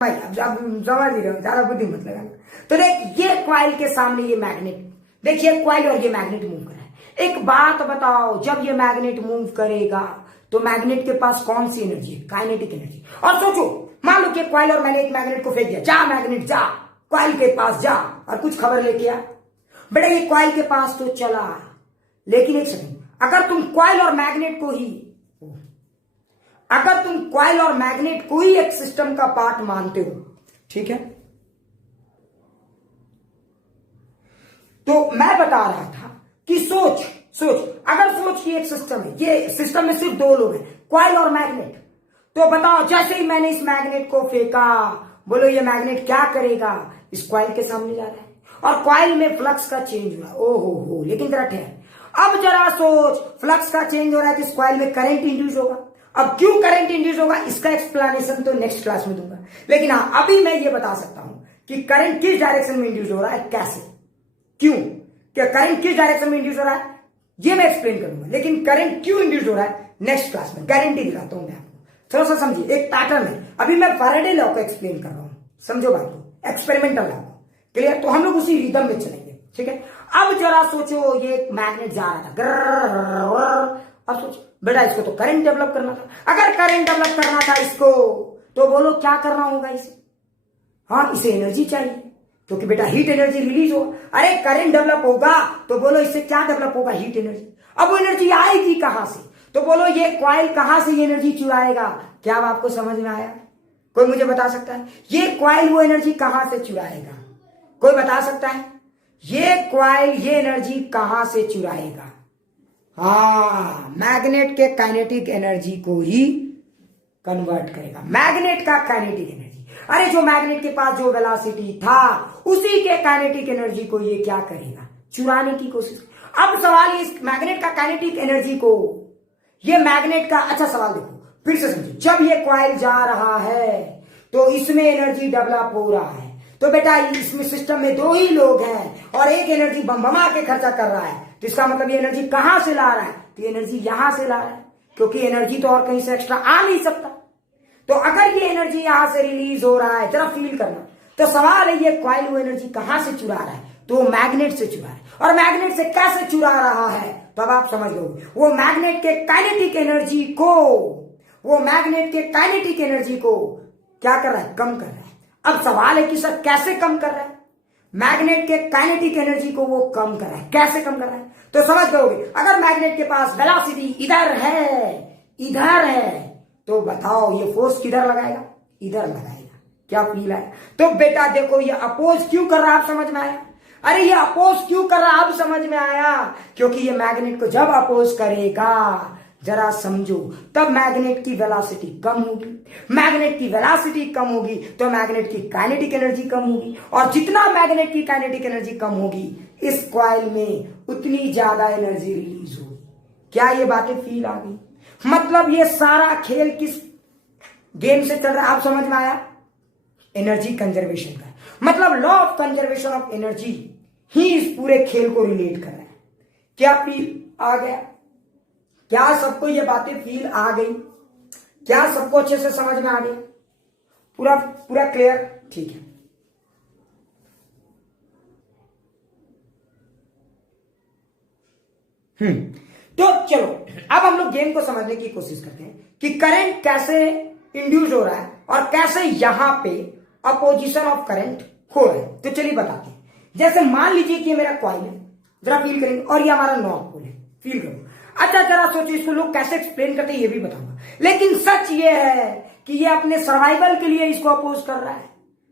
भाई अब समझ ही रहे हो, ज्यादा बुद्धि मत लगाना। तो देख ये क्वाइल के सामने ये मैग्नेट, देखिए क्वाइल और ये मैग्नेट मूव कर रहा है। एक बात बताओ, जब ये मैग्नेट मूव करेगा तो मैग्नेट के पास कौन सी एनर्जी है? Kinetic energy. और सोचो, मान लो कि क्वाइल और मैंने एक मैग्नेट को फेंक दिया, जा मैग्नेट जा क्वाइल के पास जा, और कुछ खबर लेके आ। बेटा ये क्वाइल के पास तो चला, लेकिन एक सेकंड, अगर तुम क्वाइल और मैग्नेट को ही एक सिस्टम का पार्ट मानते हो, ठीक है, तो मैं बता रहा था कि सोच अगर सोच की एक सिस्टम है, ये सिस्टम में सिर्फ दो लोग हैं, क्वाइल और मैग्नेट। तो बताओ, जैसे ही मैंने इस मैग्नेट को फेंका, बोलो ये मैग्नेट क्या करेगा? इस क्वाइल के सामने जा रहा है, और क्वाइल में फ्लक्स का चेंज हुआ। ओहो, लेकिन जरा ठहर, अब जरा सोच, फ्लक्स का चेंज हो रहा है, इस क्वाइल में करंट इंड्यूस होगा। अब क्यों करंट इंड्यूस होगा, इसका एक्सप्लेनेशन तो नेक्स्ट क्लास में दूंगा, लेकिन हाँ अभी मैं ये बता सकता हूं कि करंट किस डायरेक्शन में इंड्यूस हो रहा है, कैसे, क्यों, क्या करंट किस डायरेक्शन में इंड्यूस हो रहा है, ये मैं एक्सप्लेन करूंगा। लेकिन करंट क्यों इंड्यूस हो रहा है नेक्स्ट क्लास में गारंटी दिलाता हूं मैं आपको। थोड़ा सा समझिए, एक पैटर्न है, अभी मैं फैराडे लॉ को एक्सप्लेन कर रहा हूं, समझो बात को, एक्सपेरिमेंटल लॉ को, क्लियर? तो हम लोग उसी रिदम में चलेंगे, ठीक है। अब जरा सोचो, ये एक मैग्नेट जा रहा था, अब सोच बेटा इसको तो करंट डेवलप करना था। अगर करंट डेवलप करना था इसको, तो बोलो क्या करना होगा इसे? हाँ, इसे एनर्जी चाहिए, क्योंकि बेटा हीट एनर्जी रिलीज हो। अरे करंट डेवलप होगा तो बोलो इससे क्या डेवलप होगा? Heat energy. अब वो एनर्जी आएगी कहां से? तो बोलो ये क्वाइल कहां से ये एनर्जी चुराएगा? क्या अब आपको समझ में आया? कोई मुझे बता सकता है ये क्वाइल वो एनर्जी कहां से चुराएगा? कोई बता सकता है ये क्वाइल ये एनर्जी कहां से चुराएगा? हाँ, मैग्नेट के काइनेटिक एनर्जी को ही कन्वर्ट करेगा, मैग्नेट का काइनेटिक एनर्जी। अरे जो मैग्नेट के पास जो वेलोसिटी था, उसी के काइनेटिक एनर्जी को ये क्या करेगा? चुराने की कोशिश। अब सवाल इस मैग्नेट का काइनेटिक एनर्जी को, ये मैग्नेट का, अच्छा सवाल देखो फिर से समझो, जब ये क्वाइल जा रहा है तो इसमें एनर्जी डेवलप हो रहा है, तो बेटा इसमें सिस्टम में दो ही लोग हैं और एक एनर्जी बम के खर्चा कर रहा है, तो इसका मतलब ये एनर्जी कहां से ला रहा है? तो एनर्जी यहां से ला रहा है, क्योंकि एनर्जी तो और कहीं से एक्स्ट्रा आ नहीं सकता। तो अगर ये एनर्जी यहां से रिलीज हो रहा है, जरा फील करना, तो सवाल है ये क्वाइल वो एनर्जी कहां से चुरा रहा है? तो मैग्नेट से चुरा है, और मैग्नेट से कैसे चुरा रहा है? तो अब आप समझ लो, वो मैग्नेट के काइनेटिक एनर्जी को क्या कर रहा है? कम कर रहा है। अब सवाल है कि सर कैसे कम कर रहा है? मैग्नेट के काइनेटिक एनर्जी को वो कम कर रहा है, कैसे कम कर रहा है? तो समझ गए, अगर मैग्नेट के पास वेलोसिटी इधर है, तो बताओ ये फोर्स किधर लगाएगा? इधर लगाएगा। क्या फील है? तो बेटा देखो, ये अपोज क्यों कर रहा है, आप समझ में आया? अरे ये अपोज क्यों कर रहा है, अब समझ में आया? क्योंकि ये मैग्नेट को जब अपोज करेगा, जरा समझो, तब मैग्नेट की वेलोसिटी कम होगी। मैग्नेट की वेलोसिटी कम होगी तो मैग्नेट की काइनेटिक एनर्जी कम होगी, और जितना मैग्नेट की काइनेटिक एनर्जी कम होगी, इस क्वाइल में उतनी ज्यादा एनर्जी रिलीज होगी। क्या ये बातें फील आ गई? मतलब ये सारा खेल किस गेम से चल रहा है, आप समझ में आया? एनर्जी कंजर्वेशन का, मतलब law of conservation of energy ही इस पूरे खेल को रिलेट कर रहा है। क्या फील आ गया? क्या सबको ये बातें फील आ गई? क्या सबको अच्छे से समझ में आ गई? पूरा क्लियर? ठीक है। तो चलो अब हम लोग गेम को समझने की कोशिश करते हैं कि करंट कैसे इंड्यूस हो रहा है और कैसे यहां पे अपोजिशन ऑफ करंट हो रहा है। तो चलिए बताते हैं। जैसे मान लीजिए कि ये मेरा कॉइल है, जरा फील करेंगे, और ये हमारा नॉर्थ पोल है, फील करो। अच्छा जरा सोचो, इसको लोग कैसे एक्सप्लेन करते हैं ये भी बताऊंगा, लेकिन सच ये है कि ये अपने सर्वाइवल के लिए इसको अपोज कर रहा है।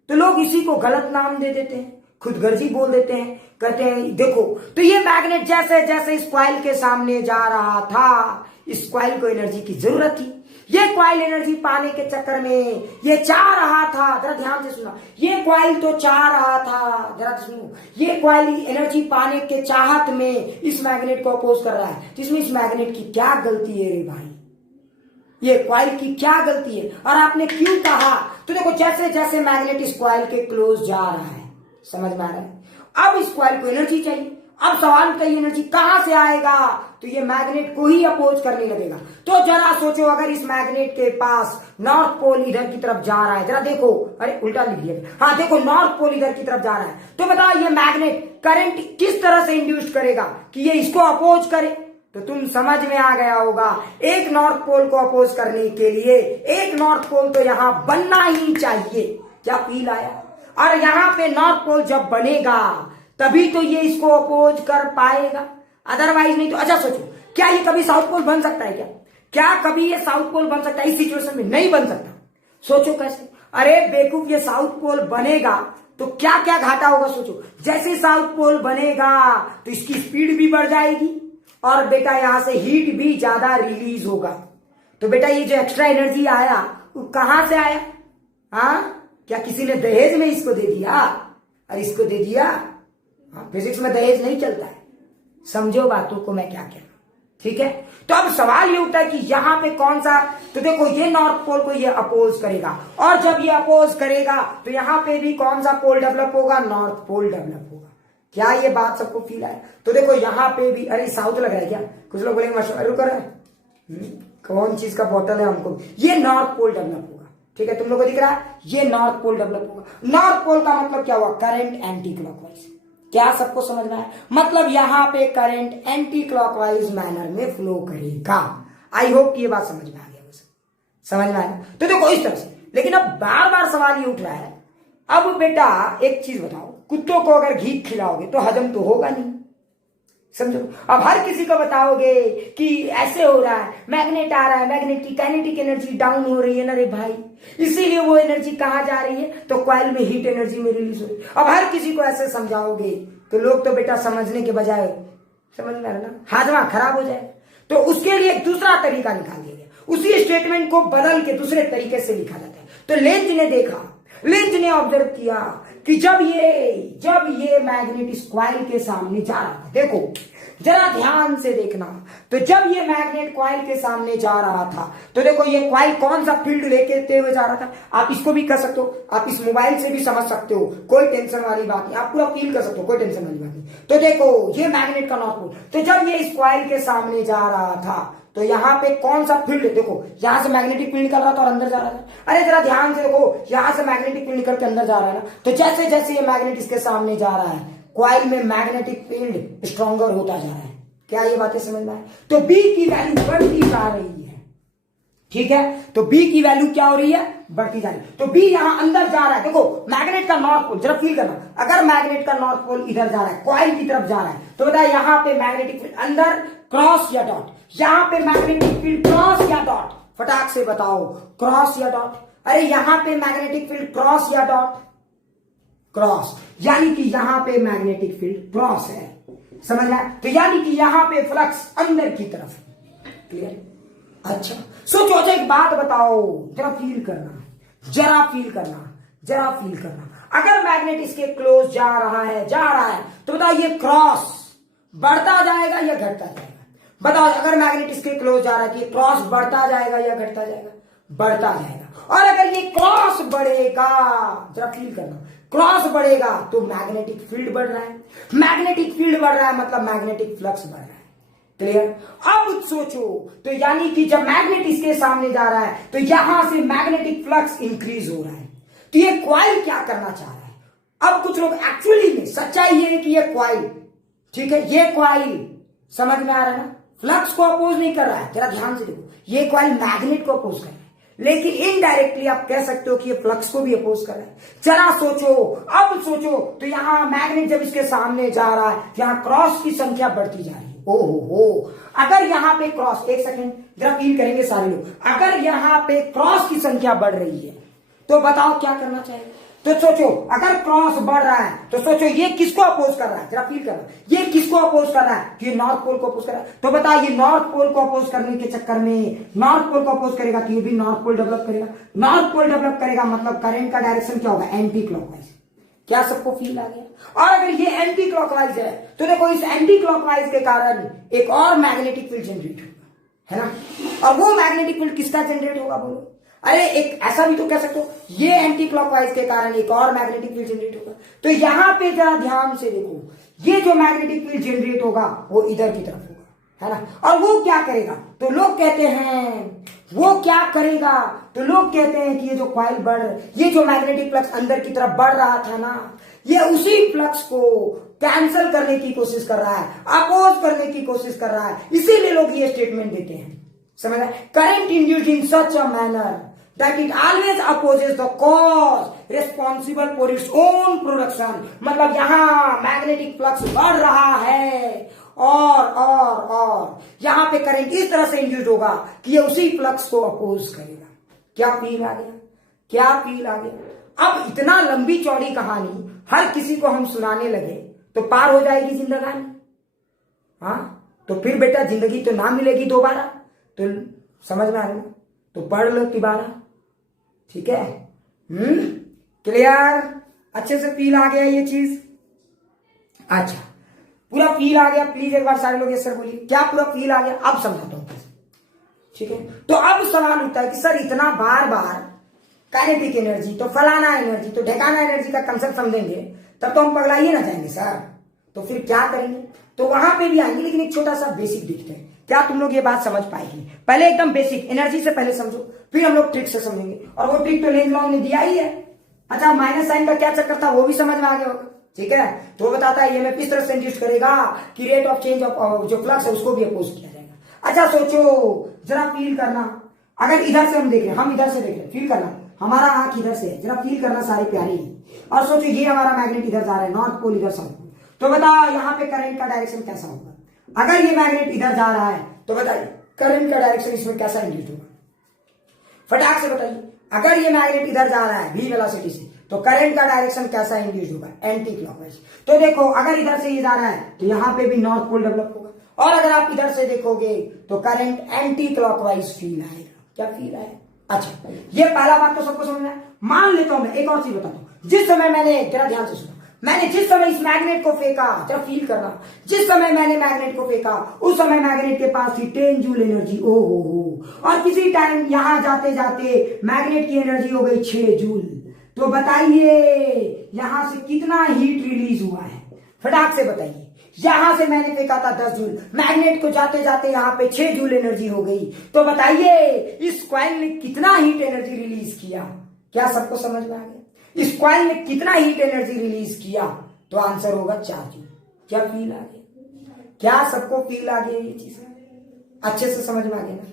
तो लोग इसी को गलत नाम दे देते हैं, खुदगर्जी बोल देते हैं, कहते हैं देखो, तो ये मैग्नेट जैसे जैसे इस क्वाइल के सामने जा रहा था, इस क्वाइल को एनर्जी की जरूरत थी। ये क्वाइल एनर्जी पाने के चक्कर में ये चाह रहा था, जरा ध्यान से सुना, ये क्वाइल तो चाह रहा था, जरा सुनो, ये क्वाइल एनर्जी पाने के चाहत में इस मैग्नेट को अपोज कर रहा है। तो इसमें इस मैग्नेट की क्या गलती है रे भाई? ये क्वाइल की क्या गलती है? और आपने क्यों कहा? तो देखो, जैसे जैसे मैग्नेट इस क्वाइल के क्लोज जा रहा है, समझ में आ रहा है, अब इस क्वाइल को एनर्जी चाहिए, अब सवाल उठता है ये एनर्जी कहां से आएगा, तो ये मैग्नेट को ही अपोज करने लगेगा। तो जरा सोचो, अगर इस मैग्नेट के पास नॉर्थ पोल इधर की तरफ जा रहा है, जरा देखो, अरे उल्टा लिख दिया, हाँ देखो नॉर्थ पोल इधर की तरफ जा रहा है, तो बताओ ये मैग्नेट करंट किस तरह से इंड्यूस करेगा कि ये इसको अपोज करे। तो तुम समझ में आ गया होगा, एक नॉर्थ पोल को अपोज करने के लिए एक नॉर्थ पोल तो यहां बनना ही चाहिए। क्या फील आया? और यहां पे नॉर्थ पोल जब बनेगा तभी तो ये इसको अपोज कर पाएगा, अदरवाइज नहीं। तो अच्छा सोचो, क्या ये कभी साउथ पोल बन सकता है? क्या कभी ये साउथ पोल बन सकता है? इस सिचुएशन में नहीं बन सकता। सोचो कैसे? अरे बेवकूफ, ये साउथ पोल बनेगा तो क्या क्या घाटा होगा सोचो। जैसे साउथ पोल बनेगा तो इसकी स्पीड भी बढ़ जाएगी और बेटा यहां से हीट भी ज्यादा रिलीज होगा। तो बेटा ये जो एक्स्ट्रा एनर्जी आया वो कहां से आया? हाँ, क्या किसी ने दहेज में इसको दे दिया और इसको दे दिया? हाँ, फिजिक्स में दहेज नहीं चलता है, समझो बातों को मैं क्या कह रहा हूं, ठीक है। तो अब सवाल ये उठता है कि यहां पे कौन सा, तो देखो ये नॉर्थ पोल को ये अपोज करेगा, और जब ये अपोज करेगा तो यहां पे भी कौन सा पोल डेवलप होगा? नॉर्थ पोल डेवलप होगा। क्या ये बात सबको फील आया? तो देखो यहां पे भी, अरे साउथ लग रहा है क्या? कुछ लोग बोलेंगे रुक रहा है, कौन चीज का बॉटल है हमको, ये नॉर्थ पोल डेवलप होगा, ठीक है। तुम लोग को दिख रहा है ये नॉर्थ पोल डेवलप होगा। नॉर्थ पोल का मतलब क्या हुआ? Current anti clockwise. क्या सबको समझ में आया? मतलब यहां पे करंट एंटी क्लॉकवाइज मैनर में फ्लो करेगा। आई होप ये बात समझ में आ गया, समझ में आया? तो देखो इस तरह से। लेकिन अब बार बार सवाल ये उठ रहा है, अब बेटा एक चीज बताओ, कुत्तों को अगर घी खिलाओगे तो हजम तो होगा नहीं, समझो। अब हर किसी को बताओगे कि ऐसे हो रहा है, मैग्नेट आ रहा है, मैग्नेट की काइनेटिक एनर्जी डाउन हो रही है ना रे भाई, इसीलिए वो एनर्जी कहां जा रही है? तो कॉइल में हीट एनर्जी में रिलीज हो रही है। अब हर किसी को ऐसे समझाओगे तो लोग तो बेटा समझने के बजाय, समझ में आ रहा ना, हाजमा खराब हो जाए। तो उसके लिए एक दूसरा तरीका निकाल दिया गया, उसी स्टेटमेंट को बदल के दूसरे तरीके से लिखा जाता है। तो लेंज ने देखा, लेंज ने ऑब्जर्व किया कि जब ये मैग्नेट इस कॉइल के सामने जा रहा था, देखो जरा ध्यान से देखना, तो जब ये मैग्नेट कॉइल के सामने जा रहा था तो देखो ये कॉइल कौन सा फील्ड लेके हुए जा रहा था। आप इसको भी कर सकते हो, आप इस मोबाइल से भी समझ सकते हो, कोई टेंशन वाली बात नहीं, आप पूरा फील कर सकते हो, कोई टेंशन वाली बात नहीं। तो देखो ये मैग्नेट का नॉर्थ पोल, तो जब ये इस कॉइल के सामने जा रहा था तो यहाँ पे कौन सा फील्ड, देखो यहां से मैग्नेटिक फील्ड निकल रहा था और अंदर जा रहा था। अरे जरा ध्यान से देखो, यहां से मैग्नेटिक फील्ड निकल के अंदर जा रहा है ना, तो जैसे जैसे ये मैग्नेट इसके सामने जा रहा है कॉइल में मैग्नेटिक फील्ड स्ट्रॉन्गर होता जा रहा है। क्या ये बातें समझ में आए? तो बी की वैल्यू बढ़ती जा रही है, ठीक है। तो बी की वैल्यू क्या हो रही है? बढ़ती जा रही है। तो बी यहां अंदर जा रहा है, देखो मैग्नेट का नॉर्थ पोल, जरा फील करना, अगर मैग्नेट का नॉर्थ पोल इधर जा रहा है, कॉइल की तरफ जा रहा है, तो बताया यहां पे मैग्नेटिक फील्ड अंदर क्रॉस या डॉट, यहां पे मैग्नेटिक फील्ड क्रॉस या डॉट, फटाक से बताओ क्रॉस या डॉट। अरे यहां पे मैग्नेटिक फील्ड क्रॉस या डॉट? क्रॉस, यानी कि यहां पे मैग्नेटिक फील्ड क्रॉस है, समझ आया? तो यानी कि यहां पे फ्लक्स अंदर की तरफ, क्लियर? अच्छा सोचो, अच्छा एक बात बताओ, जरा फील करना, जरा फील करना, जरा फील करना, अगर मैग्नेट इसके क्लोज जा रहा है तो बताओ ये क्रॉस बढ़ता जाएगा या घटता जाएगा? बताओ, अगर मैग्नेट इसके क्लोज जा रहा है कि ये क्रॉस बढ़ता जाएगा या घटता जाएगा? बढ़ता जाएगा। और अगर ये क्रॉस बढ़ेगा, जरा फील करना, क्रॉस बढ़ेगा तो मैग्नेटिक फील्ड बढ़ रहा है, मैग्नेटिक फील्ड बढ़ रहा है मतलब मैग्नेटिक फ्लक्स बढ़ रहा है, क्लियर? अब सोचो, तो यानी कि जब मैग्नेट इसके सामने जा रहा है तो यहां से मैग्नेटिक फ्लक्स इंक्रीज हो रहा है। तो ये कॉइल क्या करना चाह रहा है? अब कुछ लोग एक्चुअली में, सच्चाई ये है कि ये कॉइल, ठीक है, ये कॉइल समझ में आ रहा है ना, फ्लक्स को अपोज नहीं कर रहा है, जरा ध्यान से देखो, ये कॉइल मैग्नेट को अपोज कर रहा है, लेकिन इनडायरेक्टली आप कह सकते हो कि ये फ्लक्स को भी अपोज कर रहा है। जरा सोचो, अब सोचो, तो यहां मैग्नेट जब इसके सामने जा रहा है, यहां क्रॉस की संख्या बढ़ती जा रही है। ओहो, अगर यहां पे क्रॉस, एक सेकेंड जरा फील करेंगे सारे लोग, अगर यहां पे क्रॉस की संख्या बढ़ रही है तो बताओ क्या करना चाहिए? तो सोचो, अगर क्रॉस बढ़ रहा है तो सोचो ये किसको अपोज कर रहा है, जरा फील करना, ये किसको अपोज कर रहा है? ये नॉर्थ पोल को अपोज कर रहा है। तो बताओ ये नॉर्थ पोल को अपोज करने के चक्कर में, नॉर्थ पोल को अपोज करेगा तो ये भी नॉर्थ पोल डेवलप करेगा, नॉर्थ पोल डेवलप करेगा मतलब करंट का डायरेक्शन क्या होगा? Anti clockwise. क्या सबको फील आ गया? और अगर ये एंटी क्लॉकवाइज है तो देखो इस एंटी क्लॉकवाइज के कारण एक और मैग्नेटिक फील्ड जनरेट होगा, है ना? और वो मैग्नेटिक फील्ड किसका जनरेट होगा बोलो? अरे एक ऐसा भी तो कह सकते हो, ये एंटी क्लॉकवाइज के कारण एक और मैग्नेटिक फील्ड जनरेट होगा। तो यहां पे जरा ध्यान से देखो, ये जो मैग्नेटिक फील्ड जनरेट होगा वो इधर की तरफ होगा, है ना। और वो क्या करेगा, तो लोग कहते हैं वो क्या करेगा, तो लोग कहते हैं कि ये जो कॉइल बढ़, ये जो मैग्नेटिक फ्लक्स अंदर की तरफ बढ़ रहा था ना, ये उसी फ्लक्स को कैंसल करने की कोशिश कर रहा है, अपोज करने की कोशिश कर रहा है। इसीलिए लोग ये स्टेटमेंट देते हैं, समझ रहे, current induced in such a manner that it always opposes the cause responsible for its own production। मतलब यहां मैग्नेटिक फ्लक्स बढ़ रहा है और यहां पे करंट इस तरह से इंड्यूस होगा कि ये उसी फ्लक्स को अपोज करेगा। क्या फील आ गया, क्या फील आ गया। अब इतना लंबी चौड़ी कहानी हर किसी को हम सुनाने लगे तो पार हो जाएगी जिंदगानी। हाँ, तो फिर बेटा जिंदगी तो ना मिलेगी दोबारा। तो समझ में आ रहा है, तो पढ़ लो तिबारा, ठीक है। क्लियर, अच्छे से फील आ गया ये चीज। अच्छा, पूरा फील आ गया, प्लीज एक बार सारे लोग सर बोलिए, क्या पूरा फील आ गया। अब समझाता हूं, ठीक है। तो अब सवाल उठता है कि सर इतना बार बार काइनेटिक एनर्जी, तो फलाना एनर्जी, तो ढेकाना एनर्जी का कंसेप्ट समझेंगे तब तो हम पगला ही ना जाएंगे सर, तो फिर क्या करेंगे। तो वहां पे भी आएंगे, लेकिन एक छोटा सा बेसिक देखते हैं, क्या तुम लोग ये बात समझ पाएंगे। पहले एकदम बेसिक एनर्जी से पहले समझो, फिर हम लोग ट्रिक से समझेंगे, और वो ट्रिक तो लेंज लॉ ने दिया ही है। अच्छा, माइनस साइन का क्या चक्कर था वो भी समझ में आ गया होगा, ठीक है। तो वो बताता है ईएमएफ इस तरह से इंड्यूस करेगा कि रेट ऑफ चेंज ऑफ जो फ्लक्स है उसको भी अपोज किया जाएगा। अच्छा सोचो, जरा फील करना, अगर इधर से हम देख रहे हैं, हम इधर से देख रहे हैं, फील करना, हमारा आंख इधर से है, जरा फील करना सारे प्यारे। और सोचो ये हमारा मैग्नेट इधर जा रहा है, नॉर्थ पोल इधर साउथ पोल, तो बताओ यहाँ पे करंट का डायरेक्शन कैसा होगा। अगर ये मैग्नेट इधर जा रहा है तो बताइए करंट का डायरेक्शन इसमें कैसा इंड्यूस होगा, फटाक से बताइए। अगर ये मैग्नेट इधर जा रहा है v वेलोसिटी से, तो करंट का डायरेक्शन कैसा इंड्यूस होगा, एंटी क्लॉकवाइज। तो देखो अगर इधर से ये जा रहा है तो यहाँ पे भी नॉर्थ पोल डेवलप होगा, और अगर आप इधर से देखोगे तो करंट एंटी क्लॉकवाइज फील आएगा। क्या फील आएगा। अच्छा, ये पहला बात तो सबको समझ में। मान लेता हूं मैं एक और चीज बताता हूं, जिस समय मैंने, जरा ध्यान से सुनो, मैंने जिस समय इस मैग्नेट को फेंका, जरा फील करना, जिस समय मैंने मैग्नेट को फेंका उस समय मैग्नेट के पास थी 10 जूल एनर्जी, ओ हो, और किसी टाइम यहां जाते जाते मैग्नेट की एनर्जी हो गई 6 जूल। तो बताइए यहां से कितना हीट रिलीज हुआ है, फटाक से बताइए। यहां से मैंने फेंका था 10 जूल, मैग्नेट को जाते जाते यहां पे 6 जूल एनर्जी हो गई, तो बताइए इस कॉइल ने कितना हीट एनर्जी रिलीज किया। क्या सबको समझ में आ गया, इस कॉइल ने कितना हीट एनर्जी रिलीज किया, तो आंसर होगा 4 जूल। क्या फील आ गया, क्या सबको फील आ गया, ये चीज अच्छे से समझ में आ गया ना,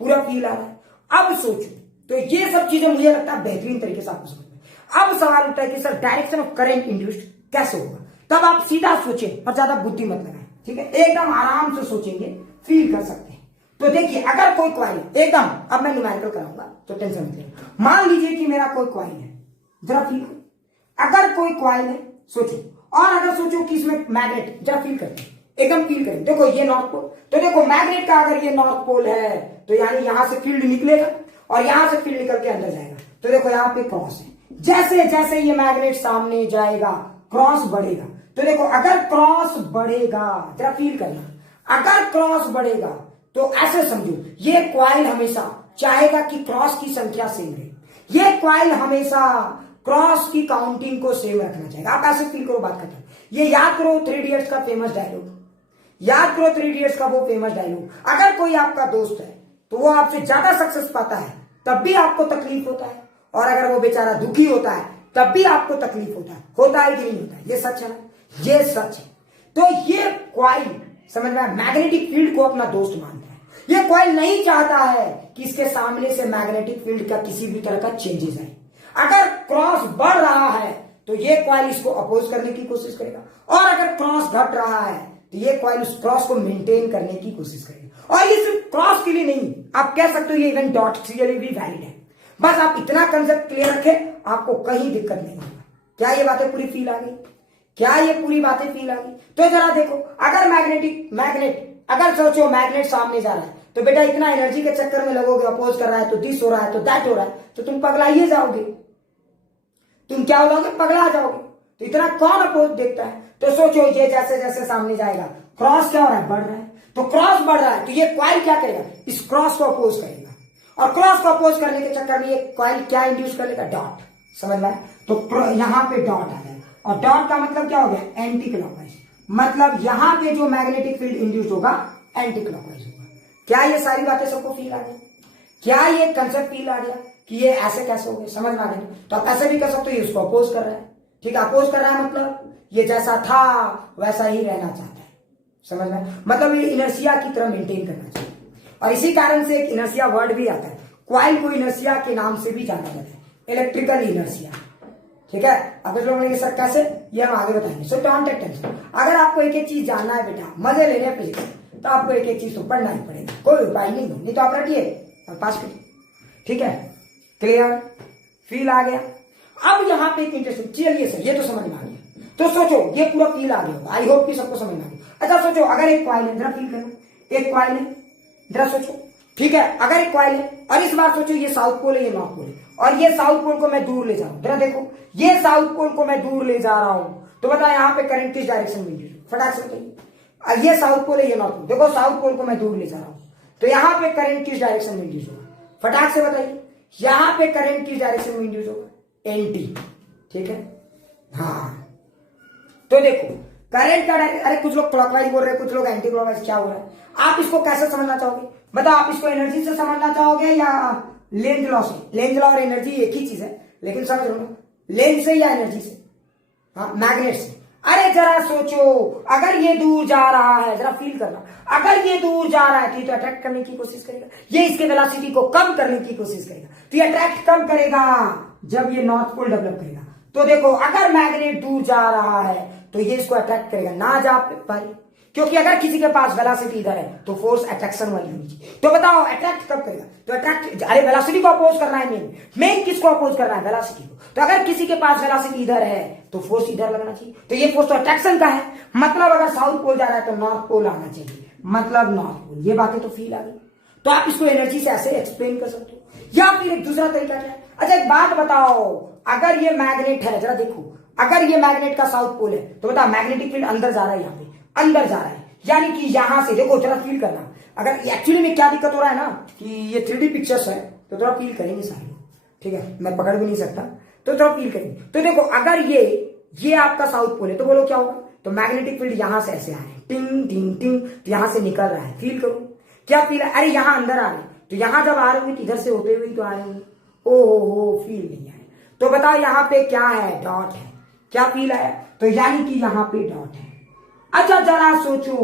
पूरा फील आ रहा है। अब सोचो, तो ये सब चीजें मुझे लगता है बेहतरीन तरीके से आपको समझ में। अब सवाल उठता है कि sir direction of current induced कैसे होगा। तब आप सीधा सोचें और ज्यादा बुद्धि मत लगाएं, ठीक है, एकदम आराम से सोचेंगे, फील कर सकते हैं। तो देखिए अगर कोई कॉइल एकदम, अब मैं न्यूमेरिकल कराऊंगा तो टेंशन मत लीजिए। मान लीजिए कि मेरा कोई कॉइल है, जरा फील करो, अगर कोई कॉइल है सोचो, और अगर सोचो कि इसमें मैग्नेट, जरा फील करते हैं, एकदम फील करें। देखो ये नॉर्थ पोल, तो देखो मैग्नेट का अगर ये नॉर्थ पोल है तो यानी यहां से फील्ड निकलेगा और यहां से फील्ड निकल के अंदर जाएगा। तो देखो यहाँ पे क्रॉस है, जैसे जैसे ये मैग्नेट सामने जाएगा क्रॉस बढ़ेगा। तो देखो अगर क्रॉस बढ़ेगा, जरा फील करना, अगर क्रॉस बढ़ेगा तो ऐसे समझो ये कॉइल हमेशा चाहेगा कि क्रॉस की संख्या सेम रहे, ये कॉइल हमेशा क्रॉस की काउंटिंग को सेम रखना चाहेगा। आप ऐसे फील करो, बात करते हैं, ये याद करो 3 इडियट्स का फेमस डायलॉग, याद करो 3 इडियट्स का वो फेमस डायलॉग। अगर कोई आपका दोस्त है तो वो आपसे ज्यादा सक्सेस पाता है तब भी आपको तकलीफ होता है, और अगर वो बेचारा दुखी होता है तब भी आपको तकलीफ होता है कि नहीं होता है। ये सच है ना, ये सच है। तो ये कॉइल समझ में, मैग्नेटिक फील्ड को अपना दोस्त मानता है। ये कॉइल नहीं चाहता है कि इसके सामने से मैग्नेटिक फील्ड का किसी भी तरह का चेंजेस आए। अगर क्रॉस बढ़ रहा है तो ये कॉइल इसको अपोज करने की कोशिश करेगा, और अगर क्रॉस घट रहा है तो ये कॉइल उस क्रॉस को मेंटेन करने की कोशिश करेगा। और ये सिर्फ क्रॉस के लिए नहीं, आप कह सकते हो ये इवन डॉट के लिए भी वैलिड है। बस आप इतना कंसेप्ट क्लियर रखें, आपको कहीं दिक्कत नहीं होगा। क्या ये बातें पूरी फील आ गई, क्या ये पूरी बातें फील आ गई। तो जरा देखो, अगर मैग्नेट अगर सोचो मैग्नेट सामने जा रहा है तो बेटा इतना एनर्जी के चक्कर में लगोगे, अपोज कर रहा है तो दिस हो रहा है तो दैट हो रहा है, तो तुम पगलाइए जाओगे, तुम क्या हो जाओगे, पगला जाओगे। तो इतना कौन अपोज देखता है। तो सोचो ये जैसे जैसे सामने जाएगा क्रॉस क्या हो रहा है, बढ़ रहा है, तो क्रॉस बढ़ रहा है तो ये कॉइल क्या करेगा, इस क्रॉस को अपोज करेगा, और क्रॉस को अपोज करने के चक्कर में ये कॉइल क्या इंड्यूस कर लेगा, डॉट। समझ में, तो यहां पे डॉट आ जाएगा, और डॉट का मतलब क्या हो गया, एंटी क्लॉकवाइज। मतलब यहां पे जो मैग्नेटिक फील्ड इंड्यूस होगा एंटी क्लॉकवाइज होगा। क्या ये सारी बातें सबको फील आ गई? क्या ये कंसेप्ट फील आ गया कि ये ऐसे कैसे हो गए? समझ में आ गया? तो आप ऐसे भी कर सकते हो, ये उसको अपोज कर रहा है, ठीक है, अपोज कर रहा है मतलब ये जैसा था वैसा ही रहना चाहता है। समझ में? मतलब ये इनर्शिया की तरह मेंटेन करना चाहिए। और इसी कारण से एक इनर्शिया वर्ड भी आता है, क्वाइल को इनर्शिया के नाम से भी जाना जाता है, इलेक्ट्रिकल इनर्शिया। ठीक है, अब कुछ लोग बोलेंगे सर कैसे, ये हम आगे बताएंगे। सो डोंट टेक टेंशन, अगर आपको एक एक चीज जानना है बेटा, मजे लेने हैं फिजिक्स, तो आपको एक एक चीज तो पढ़ना ही पड़ेगा, कोई उपाय नहीं हो, नहीं तो आप रटिए और पास करिए। ठीक है, क्लियर, फील आ गया? अब यहाँ पे एक इंटरेस्टिंग, चलिए सर ये तो समझ में आ गया, तो सोचो ये पूरा फील आ गया, आई होप कि सबको समझ में आ गया। अच्छा सोचो, अगर एक कॉइल है, जरा फील करो, एक कॉइल है, जरा सोचो, ठीक है, अगर एक कॉइल है और इस बार सोचो ये साउथ पोल है, ये नॉर्थ पोल है, और ये साउथ पोल को मैं दूर ले जा रहा हूं, जरा देखो ये साउथ पोल को मैं दूर ले जा रहा हूं, तो बताओ यहाँ पे करंट किस डायरेक्शन में इंड्यूस, फटाक से बताइए। ये साउथ पोल है, ये नॉर्थ पोल, देखो साउथ पोल को मैं दूर ले जा रहा हूं, तो यहाँ पे करंट किस डायरेक्शन में इंड्यूस होगा, फटाक से बताइए। यहाँ पे करंट किस डायरेक्शन में इंड्यूस होगा, एंटी, ठीक है, हाँ। तो देखो करंट का डायरेक्शन, अरे कुछ लोग क्लॉकवाइज बोल रहे हैं, कुछ लोग एंटी क्लॉकवाइज, क्या हो रहा है? आप इसको कैसे समझना चाहोगे बताओ? आप इसको एनर्जी से समझना चाहोगे या लेंज लॉ से? लेंज लॉ और एनर्जी एक ही चीज है, लेकिन समझ लो ना, लेंज से या एनर्जी से, हाँ मैग्नेट से। अरे जरा सोचो, अगर ये दूर जा रहा है, जरा फील करना, अगर ये दूर जा रहा है तो ये तो अट्रैक्ट करने की कोशिश करेगा, ये इसके वेलोसिटी को कम करने की कोशिश करेगा, तो ये अट्रैक्ट कम करेगा जब ये नॉर्थ पोल डेवलप करेगा। तो देखो अगर मैग्नेट दूर जा रहा है तो ये इसको अट्रैक्ट करेगा, ना जा पाए, क्योंकि अगर किसी के पास वेलोसिटी इधर है तो फोर्स अट्रैक्शन वाली होनी चाहिए। तो बताओ अट्रैक्ट कब करेगा? तो अट्रैक्ट, अरे वेलोसिटी को अपोज करना है, मेन किसको अपोज करना है? वेलोसिटी को। तो अगर किसी के पास वेलोसिटी इधर है तो फोर्स इधर लगना चाहिए, तो ये फोर्स तो अट्रैक्शन का है, मतलब अगर साउथ पोल जा रहा है तो नॉर्थ पोल आना चाहिए, मतलब नॉर्थ पोल। ये बातें तो फील आ गई। तो आप इसको एनर्जी से ऐसे एक्सप्लेन कर सकते हो, या फिर एक दूसरा तरीका क्या है? अच्छा एक बात बताओ, अगर ये मैग्नेट है, जरा देखो, अगर ये मैग्नेट का साउथ पोल है तो बताओ मैग्नेटिक फील्ड अंदर जा रहा है, यहाँ पे अंदर जा रहा है, यानी कि यहां से देखो, जरा फील करना। अगर एक्चुअली में क्या दिक्कत हो रहा है ना कि ये 3D पिक्चर्स है, तो थोड़ा फील करेंगे सारे, ठीक है, मैं पकड़ भी नहीं सकता, तो थोड़ा फील करेंगे। तो देखो अगर ये आपका साउथ पोल है तो बोलो क्या होगा? तो मैग्नेटिक फील्ड यहां से ऐसे आ रहे हैं, टिंग टिंग टिंग, तो यहां से निकल रहा है, फील करो, क्या फील है? अरे यहां अंदर आ रहे हैं, तो यहां जब आ रहे होंगे इधर से होते हुए तो आ रहे होंगे, ओ फील नहीं आया। तो बताओ यहाँ पे क्या है? डॉट है, क्या फील आया? तो यानी कि यहाँ पे डॉट है। अच्छा जरा सोचो,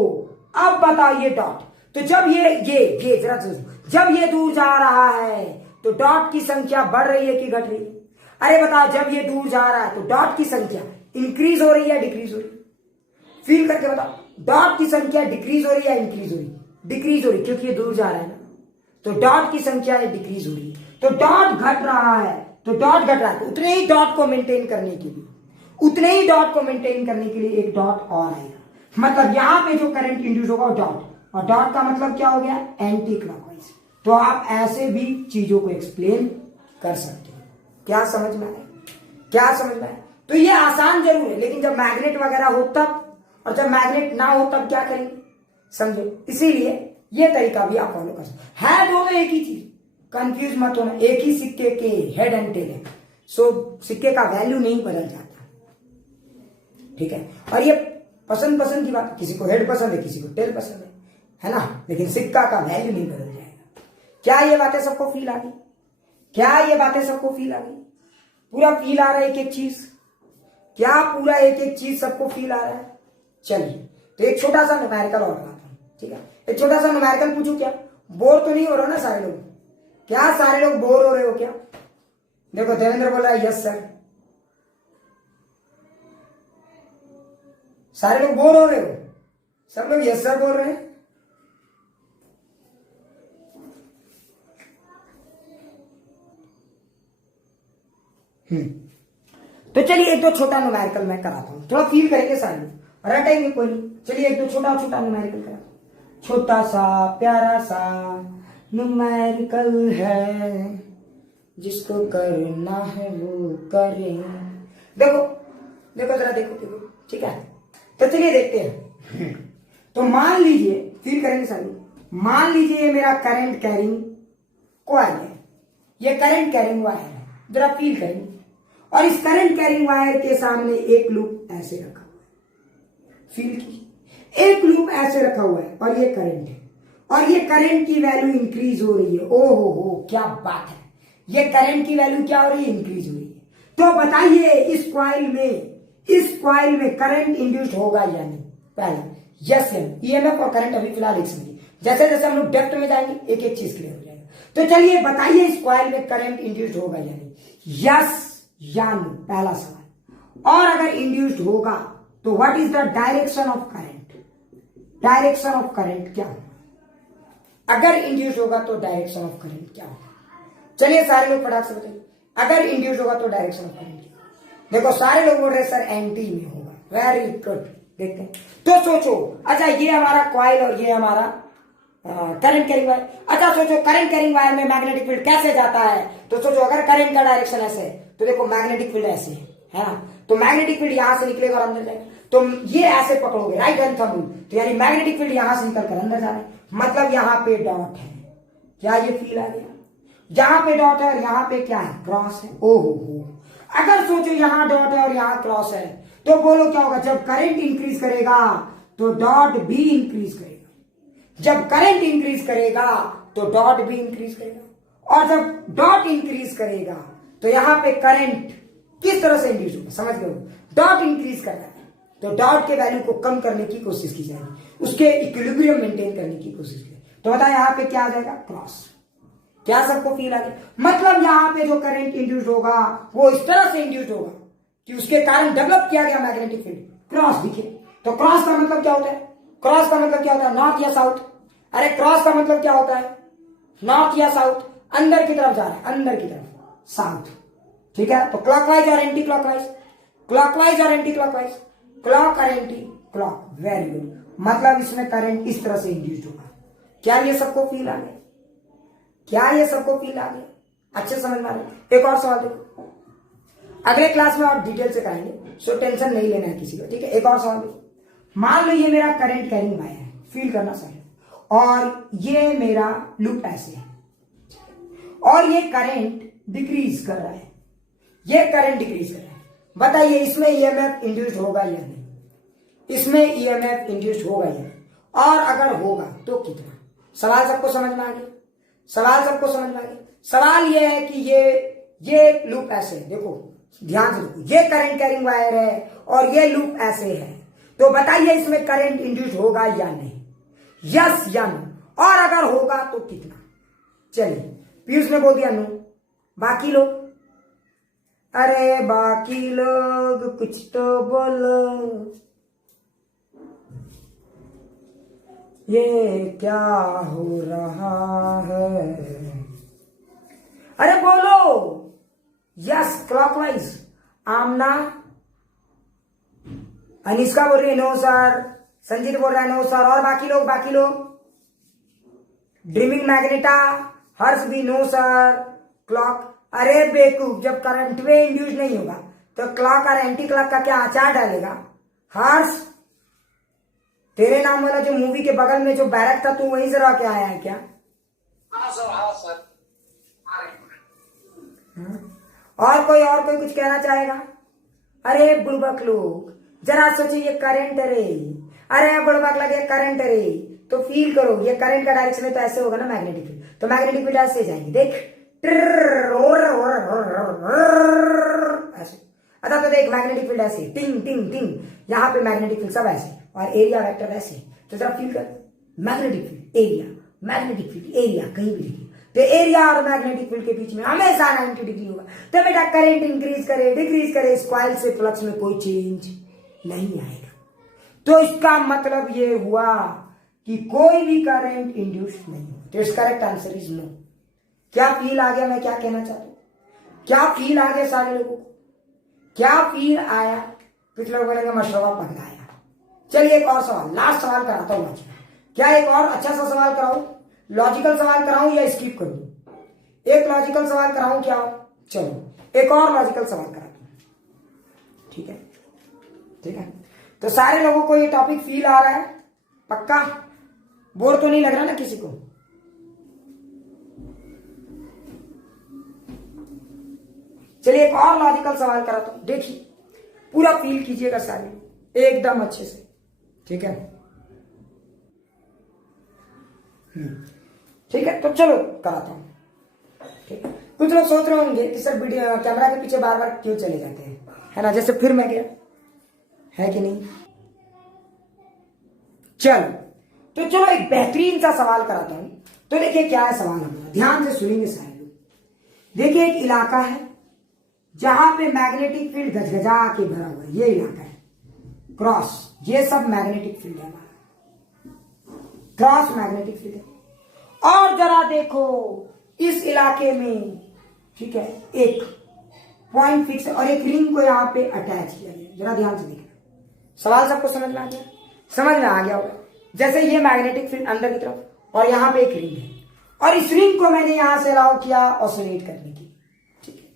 अब बताओ ये डॉट, तो जब ये जरा सोचो, जब ये दूर जा रहा है तो डॉट की संख्या बढ़ रही है कि घट रही है? अरे बताओ जब ये दूर जा रहा है तो डॉट की संख्या इंक्रीज हो रही है, डिक्रीज हो रही है? फील करके बताओ, डॉट की संख्या डिक्रीज हो रही है, इंक्रीज हो रही है? डिक्रीज हो रही, क्योंकि ये दूर जा रहा है ना, तो डॉट की संख्या डिक्रीज हो रही है, तो डॉट घट रहा है, तो डॉट घट रहा है, तो उतने ही डॉट को मेंटेन करने के लिए, उतने ही डॉट को मेंटेन करने के लिए एक डॉट और आएगा, मतलब यहां पे जो करंट इंड्यूस होगा वो डॉट, और डॉट का मतलब क्या हो गया? Anti clockwise. तो आप ऐसे भी चीजों को एक्सप्लेन कर सकते हो। क्या समझ में आया? क्या समझ में आया? तो ये आसान जरूर है, लेकिन जब मैग्नेट वगैरह हो तब, और जब मैग्नेट ना हो तब क्या करेंगे, समझो। इसीलिए ये तरीका भी आप फॉलो कर सकते हैं, दोनों एक ही चीज, कंफ्यूज मत होना, एक ही सिक्के के हेड एंड टेल है, सो सिक्के का वैल्यू नहीं बदल जाता, ठीक है। और ये पसंद की बात, किसी को हेड पसंद है, किसी को टेल पसंद है ना, लेकिन सिक्का का वैल्यू नहीं बदल जाएगा। क्या ये बातें सबको फील आ गई? क्या ये बातें सबको फील आ गई? पूरा फील आ रहा है एक एक चीज? क्या पूरा एक एक चीज सबको फील आ रहा है? चलिए तो एक छोटा सा न्यूमेरिकल और बनाता हूं, ठीक है। एक छोटा सा न्यूमेरिकल पूछू क्या? बोर तो नहीं हो रहा ना सारे लोग? क्या सारे लोग बोर हो रहे हो क्या? देखो देवेंद्र बोल रहा है यस सर, सारे लोग बोर हो रहे हो? सब लोग यस सर बोल रहे हैं। तो चलिए एक दो छोटा न्यूमेरिकल मैं कराता हूं, थोड़ा फील करेंगे सारे लोग, रटेंगे कोई नहीं। चलिए एक दो छोटा न्यूमेरिकल कराता हूं, छोटा सा प्यारा सा न्यूमेरिकल है, जिसको करना है वो करें। देखो जरा देखो, ठीक है। तो चलिए देखते हैं। तो मान लीजिए, फील करेंगे सारे लोग, मान लीजिए ये मेरा करंट कैरिंग कॉइल है, ये करंट कैरिंग वायर है, जरा फील करेंगे। और इस करंट कैरिंग वायर के सामने एक लूप ऐसे रखा हुआ है, फील की, एक लूप ऐसे रखा हुआ है और ये करंट है, और ये करंट की वैल्यू इंक्रीज हो रही है। ओ हो क्या बात है, ये करंट की वैल्यू क्या हो रही है, इंक्रीज हो रही है। तो बताइए इस कॉइल में करंट इंड्यूस्ड होगा या नहीं? पहला यस या नो। ईएमएफ और करंट अभी फिलहाल एक समझिए, जैसे जैसे हम लोग डेप्थ में जाएंगे एक एक चीज क्लियर हो जाएगा। तो चलिए बताइए इस कॉइल में करंट इंड्यूस्ड होगा या नहीं, यस या नो, पहला सवाल। और अगर इंड्यूस्ड होगा तो what is the direction of current? Direction of current क्या होगा? अगर इंड्यूस्ड होगा तो डायरेक्शन ऑफ करंट क्या होगा? चलिए सारे लोग फटाक से बताइए, अगर इंड्यूस्ड होगा तो डायरेक्शन ऑफ करंट। देखो सारे लोग बोल रहे सर एंटी में होगा, वेरी गुड, देखते हैं। तो सोचो, अच्छा ये हमारा कॉइल और ये हमारा करंट कैरिंग वायर। अच्छा सोचो करंट कैरिंग वायर में मैग्नेटिक फील्ड कैसे जाता है? तो सोचो अगर करंट का डायरेक्शन ऐसे है तो देखो मैग्नेटिक फील्ड ऐसे है ना, तो मैग्नेटिक फील्ड यहां से निकलेगा और अंदर जाएगा। तो ये ऐसे पकड़ोगे राइट हैंड थंब रूल, तो यानी मैग्नेटिक फील्ड यहां से निकलकर अंदर जा रहा है, मतलब यहां पे डॉट है। क्या ये फील आ गया? यहां पे डॉट है और यहां पे क्या है, क्रॉस है। ओहो हो, अगर सोचो यहां डॉट है और यहां क्रॉस है तो बोलो क्या होगा? जब करंट इंक्रीज करेगा तो डॉट भी इंक्रीज करेगा, जब करंट इंक्रीज करेगा तो डॉट भी इंक्रीज करेगा, और जब डॉट इंक्रीज करेगा तो यहां पे करंट किस तरह से इंक्रीज होगा? समझ गए? डॉट इंक्रीज कर रहा है तो डॉट के वैल्यू को कम करने की कोशिश की जाएगी, उसके इक्विलिब्रियम मेंटेन करने की कोशिश की। तो बताया यहां पे क्या आ जाएगा, क्रॉस। क्या सबको फील आ गया? मतलब यहां पे जो करंट इंड्यूस्ड होगा वो इस तरह से इंड्यूस्ड होगा कि उसके कारण डेवलप किया गया मैग्नेटिक फील्ड क्रॉस दिखे। तो क्रॉस का मतलब क्या होता है? क्रॉस का मतलब क्या होता है? नॉर्थ या साउथ। अरे क्रॉस का मतलब क्या होता है? नॉर्थ या साउथ, अंदर की तरफ जा रहा है, अंदर की तरफ साउथ। ठीक है, तो क्लॉकवाइज और एंटी क्लॉकवाइज, क्लॉकवाइज और एंटी क्लॉकवाइज, क्लॉक और एंटी क्लॉक, वेरी गुड। मतलब इसमें करंट इस तरह से इंड्यूस्ड होगा। क्या ये सबको फील आ गया? क्या ये सबको फील आ गया? अच्छे समझ में आ रहे? एक और सवाल देखो, अगले क्लास में और डिटेल से कराएंगे, सो टेंशन नहीं लेना है किसी को। ठीक है, एक और सवाल देखो, मान लो ये मेरा करंट कैरिंग वायर है, फील करना सही, और ये मेरा लूप ऐसे है, और ये करंट डिक्रीज कर रहा है, ये करंट डिक्रीज कर रहा है। बताइए इसमें ईएमएफ इंड्यूस्ड होगा या नहीं? इसमें ईएमएफ इंड्यूस्ड होगा या नहीं? और अगर होगा तो कितना? सवाल सबको समझ में आ गया? सवाल सबको समझ में आ गया? सवाल ये है कि ये लूप ऐसे है, देखो ध्यान से देखो, ये करंट कैरिंग वायर है और ये लूप ऐसे है, तो बताइए इसमें करंट इंड्यूस्ड होगा या नहीं? यस या नो? और अगर होगा तो कितना? चलिए पीयूष ने बोल दिया नो, बाकी लोग, अरे बाकी लोग कुछ तो बोलो, ये क्या हो रहा है? अरे बोलो यस क्लॉकवाइज। आमना, अनिष्का बोल रही है नो सर, संजीत बोल रहा है नो सर, और बाकी लोग ड्रीमिंग मैग्नेटा, हर्ष भी नो सर, क्लॉक। अरे बेवकूफ, जब करंट में इंड्यूस नहीं होगा तो क्लॉक और एंटी क्लॉक का क्या आचार डालेगा? हर्ष, तेरे नाम वाला जो मूवी के बगल में जो बैरक था, तू वहीं से रह के आया है क्या? हाँ सर, हाँ सर। और कोई कुछ कहना चाहेगा? अरे बुड़बक लोग, जरा सोचो ये करंट रे, अरे बुड़बक लगे करंट रे, तो फील करो ये करंट का डायरेक्शन है तो ऐसे होगा ना मैग्नेटिक फील्ड, तो मैग्नेटिक फील्ड ऐसे जाएंगे, देख ऐसे। अच्छा तो देख मैग्नेटिक फील्ड ऐसे टिंग टिंग टिंग, यहाँ पे मैग्नेटिक फील्ड सब ऐसे, और एरिया वेक्टर ऐसे। तो जरा फील कर, magnetic field area, magnetic field area, कहीं भी देखिए तो एरिया और मैग्नेटिक फील्ड के बीच में हमेशा 90 डिग्री होगा। तो बेटा करंट इंक्रीज करे डिक्रीज करे, इस कॉइल से फ्लक्स में कोई चेंज नहीं आएगा। तो इसका मतलब ये हुआ कि कोई भी करंट इंड्यूस नहीं हो। तो इसका करेक्ट आंसर इज नो। क्या फील आ गया मैं क्या कहना चाहता हूं? क्या फील आ गया सारे लोगों को? क्या फील आया? कुछ लोग बोलेंगे मशरूबा पकड़ाया। चलिए एक और सवाल, लास्ट सवाल कराता हूं। क्या एक और अच्छा सा सवाल कराऊं? लॉजिकल सवाल कराऊं या स्किप करूं? एक लॉजिकल सवाल कराऊं क्या? चलो एक और लॉजिकल सवाल कराता हूं। ठीक है, ठीक है। तो सारे लोगों को ये टॉपिक फील आ रहा है? पक्का? बोर तो नहीं लग रहा ना किसी को? चलिए एक और लॉजिकल सवाल कराता हूं, देखिए पूरा फील कीजिएगा सारे एकदम अच्छे से। ठीक है, ठीक है, तो चलो कराता हूं। ठीक है, कुछ लोग सोच रहे होंगे कि सर वीडियो कैमरा के पीछे बार बार क्यों चले जाते हैं, है ना, जैसे फिर मैं गया, है कि नहीं। चलो, तो चलो एक बेहतरीन सा सवाल कराता हूं। तो देखिए क्या है सवाल हमारा, ध्यान से सुनेंगे सारे लोग। देखिए एक इलाका है जहां पे मैग्नेटिक फील्ड गजगजा के भरा हुआ है, ये इलाका है क्रॉस, ये सब मैग्नेटिक फील्ड है हमारा, क्रॉस मैग्नेटिक फील्ड है। और जरा देखो इस इलाके में, ठीक है, एक पॉइंट फिक्स है और एक रिंग को यहां पे अटैच किया गया। जरा ध्यान से देखना, सवाल सबको समझ में आ गया, समझ में आ गया होगा। जैसे ये मैग्नेटिक फील्ड अंदर की तरफ और यहां पे एक रिंग है और इस रिंग को मैंने यहां से अलाउ किया ऑसिलेट करने की। ठीक है,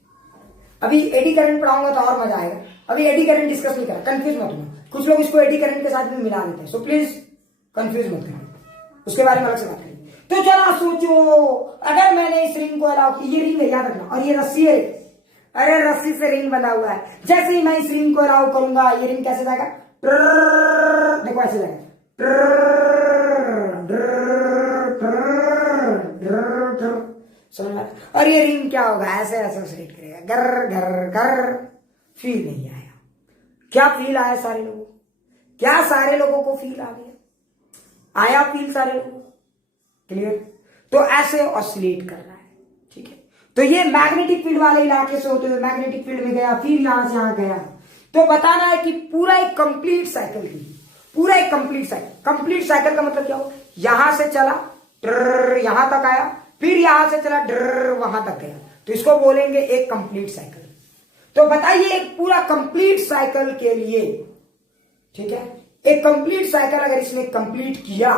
अभी एडी करंट पढ़ाऊंगा तो और मजा आएगा, अभी एडी करंट डिस्कस नहीं करा, कंफ्यूज मत होना। कुछ लोग इसको एडी करंट के साथ भी मिला देते हैं, सो प्लीज कंफ्यूज मत करना, उसके बारे में अलग से बात करेंगे। तो जरा सोचो, अगर मैंने इस रिंग को अलाउ की, ये रिंग है याद रखना, और ये रस्सी है, अरे रस्सी से रिंग बना हुआ है, जैसे ही मैं इस रिंग को अलाउ करूंगा ये रिंग कैसे जाएगा, देखो ऐसे जाएगा, समझ में। और ये रिंग क्या होगा, ऐसे ऐसे ऑसिलेट करेगा, गर गर गर। फील नहीं आया, क्या फील आया सारे लोगों को, क्या सारे लोगों को फील आ गया, आया फील सारे लोगों को, क्लियर। तो ऐसे ऑसिलेट कर रहा है, ठीक है। तो ये मैग्नेटिक फील्ड वाले इलाके से होते हुए मैग्नेटिक फील्ड में गया, फिर यहां से यहां गया। तो बताना है कि पूरा एक कंप्लीट साइकिल की, पूरा एक कंप्लीट साइकिल। कंप्लीट साइकिल का मतलब क्या हो, यहां से चला यहां तक आया, फिर यहां से चला वहां तक गया, तो इसको बोलेंगे एक कंप्लीट साइकिल। तो बताइए एक पूरा कंप्लीट साइकिल के लिए, ठीक है, एक कंप्लीट साइकिल अगर इसने कंप्लीट किया,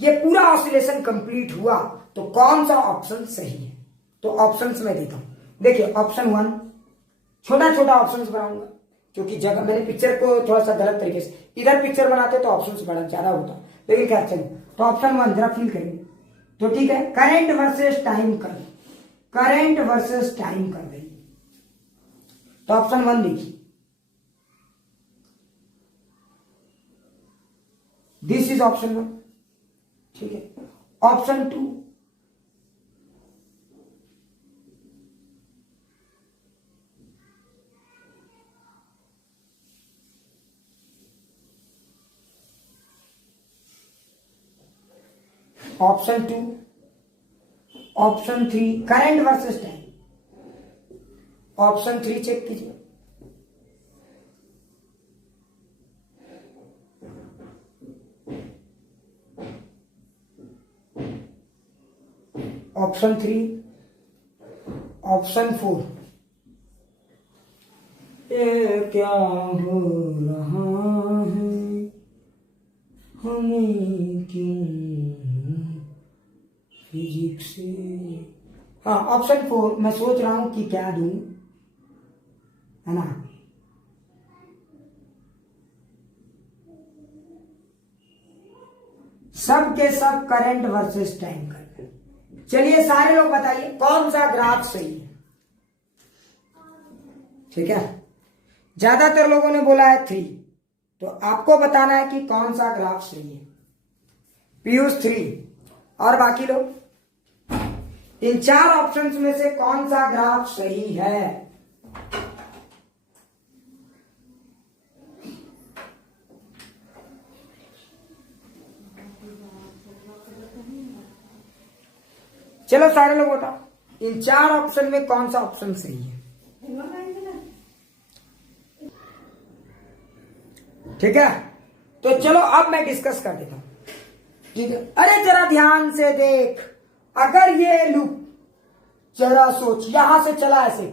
ये पूरा ऑसिलेशन कंप्लीट हुआ, तो कौन सा ऑप्शन सही है। तो ऑप्शंस मैं देता हूं, देखिए ऑप्शन 1, छोटा छोटा ऑप्शंस बनाऊंगा क्योंकि जगह मैंने पिक्चर को थोड़ा सा गलत तरीके से, इधर पिक्चर बनाते तो ऑप्शंस बड़ा ज्यादा होता, लेकिन क्या चलो। तो ऑप्शन 1 जरा फील करेंगे, तो ठीक है, करंट वर्सेस टाइम कर, करंट वर्सेस टाइम कर देंगे। तो ऑप्शन 1 देखिए, दिस इज ऑप्शन 1, ठीक है। Option 2, option 2, option 3 current versus time, option 3 check कीजिए। ऑप्शन 3, ऑप्शन 4, ये क्या हो रहा है, हमें क्यों फिजिक्स से। हाँ ऑप्शन 4 मैं सोच रहा हूं कि क्या दूं, है ना। सब के सब करंट वर्सेस टाइम कर। चलिए सारे लोग बताइए कौन सा ग्राफ सही है, ठीक है। ज्यादातर लोगों ने बोला है 3, तो आपको बताना है कि कौन सा ग्राफ सही है। पीयूष 3, और बाकी लोग, इन 4 ऑप्शंस में से कौन सा ग्राफ सही है। चलो सारे लोग बताओ, इन 4 ऑप्शन में कौन सा ऑप्शन सही है, ठीक है। तो चलो अब मैं डिस्कस कर देता हूं, ठीक है। अरे जरा ध्यान से देख, अगर ये लूप, जरा सोच, यहां से चला ऐसे